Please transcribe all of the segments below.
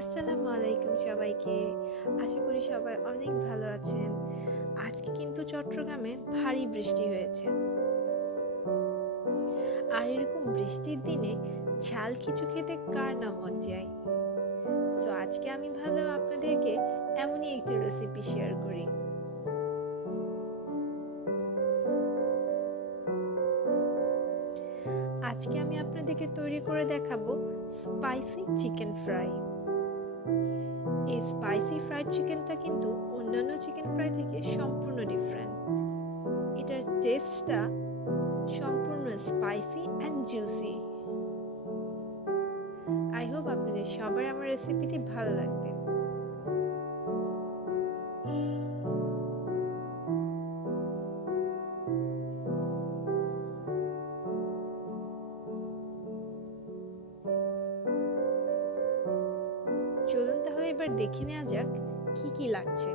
আসসালামু আলাইকুম সবাইকে। আশা করি সবাই অনেক ভালো আছেন। আজকে কিন্তু চট্টগ্রামে ভারী বৃষ্টি হয়েছে। আর এরকম বৃষ্টির দিনে ঝাল কিছু খেতে কার না মন চায়। সো আজকে আমি ভাবলাম আপনাদেরকে এমনই একটি রেসিপি শেয়ার করি। আজকে আমি আপনাদেরকে তৈরি করে দেখাবো স্পাইসি চিকেন ফ্রাই। এই স্পাইসি ফ্রাইড চিকেনটা কিন্তু অন্যান্য চিকেন ফ্রাই থেকে সম্পূর্ণ ডিফারেন্ট। এটার টেস্টটা সম্পূর্ণ spicy and juicy. I hope আপনাদের সবার আমার রেসিপিটি ভালো লাগবে। চলুন তাহলে এবার দেখে নেওয়া যাক কি কি লাগছে।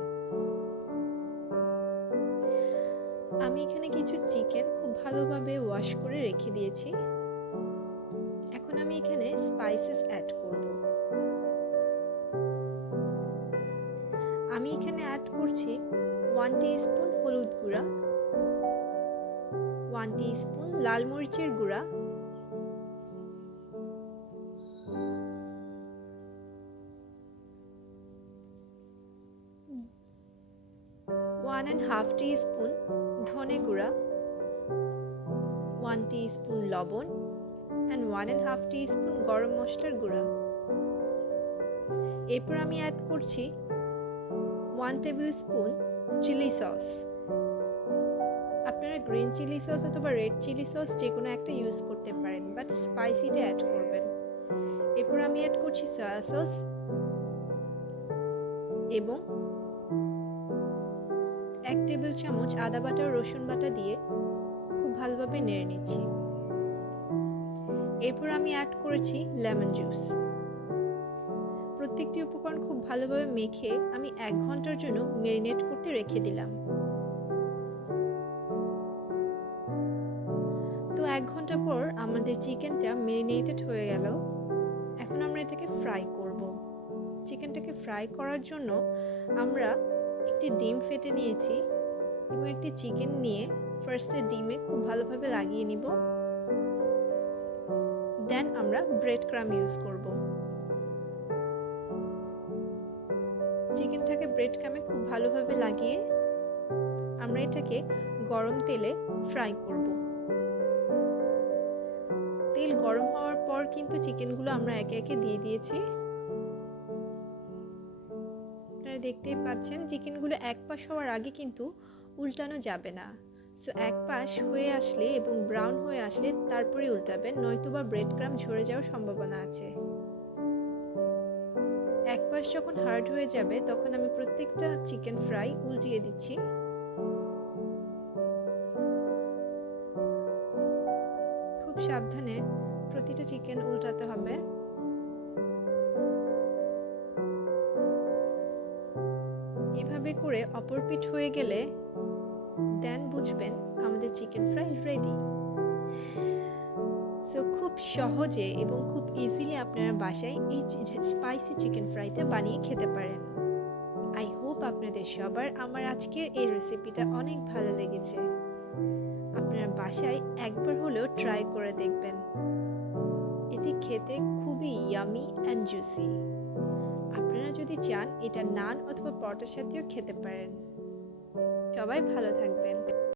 আমি এখানে কিছু চিকেন খুব ভালোভাবে ওয়াশ করে রেখে দিয়েছি। এখন আমি এখানে স্পাইসেস অ্যাড করব। আমি এখানে অ্যাড করছি 1 টিস্পুন হলুদ গুঁড়া, 1 টিস্পুন লাল মরিচের গুঁড়া, 1.5 টিস্পুন ধনে গুঁড়া, 1 টিস্পুন লবণ and 1.5 টিস্পুন গরম মশলার গুঁড়া। এরপর আমি অ্যাড করছি 1 টেবিল স্পুন চিলি সস। আপনারা গ্রিন চিলি সস অথবা রেড চিলি সস যে কোনো একটা ইউজ করতে পারেন, বাট স্পাইসিটা অ্যাড করবেন। এরপর আমি অ্যাড করছি সয়া সস এবং 1 টেবিল চামচ আদা বাটা ও রসুন বাটা দিয়ে খুব ভালোভাবে নেড়ে নিচ্ছি। এরপর আমি অ্যাড করেছি লেমন জুস। প্রত্যেকটি উপকরণ খুব ভালোভাবে মেখে আমি 1 ঘন্টার জন্য ম্যারিনেট করতে রেখে দিলাম। তো 1 ঘন্টা পর আমাদের চিকেনটা ম্যারিনেটেড হয়ে গেল। এখন আমরা এটাকে ফ্রাই করব। চিকেনটাকে ফ্রাই করার জন্য আমরা একটি ডিম ফেটে নিয়েছি এবং একটি চিকেন নিয়ে ফার্স্টে ডিমে খুব ভালোভাবে লাগিয়ে নিব। দেন আমরা ব্রেড ক্রাম্ব ইউজ করব। চিকেনটাকে ব্রেড ক্রাম্বে খুব ভালোভাবে লাগিয়ে আমরা এটাকে গরম তেলে ফ্রাই করব। তেল গরম হওয়ার পর কিন্তু চিকেনগুলো আমরা একে একে দিয়ে দিয়েছি। আপনারা দেখতেই পাচ্ছেন চিকেনগুলো এক পাশ হওয়ার আগে কিন্তু উল্টানো যাবে না। সো এক পাশ হয়ে আসলে এবং ব্রাউন হয়ে আসলে তারপরে উল্টাবেন, নয়তোবা ব্রেড ক্রাম্ব ঝরে যাওয়ার সম্ভাবনা আছে। এক পাশ যখন হার্ড হয়ে যাবে তখন আমি প্রত্যেকটা চিকেন ফ্রাই উল্টিয়ে দিচ্ছি। খুব সাবধানে প্রতিটা চিকেন উল্টাতে হবে। এভাবে করে অপর পিঠ হয়ে গেলে দেন বুঝবেন আমাদের চিকেন ফ্রাই রেডি। সো খুব সহজে এবং খুব ইজিলি আপনারা বাসায় এই স্পাইসি চিকেন ফ্রাইটা বানিয়ে খেতে পারেন। আই হোপ আপনাদের সবার আমার আজকের এই রেসিপিটা অনেক ভালো লেগেছে। আপনারা বাসায় একবার হলেও ট্রাই করে দেখবেন। এটি খেতে খুবই ইয়ামি অ্যান্ড জুসি। আপনারা যদি চান এটা নান অথবা পরোটার সাথেও খেতে পারেন। সবাই ভালো থাকবেন।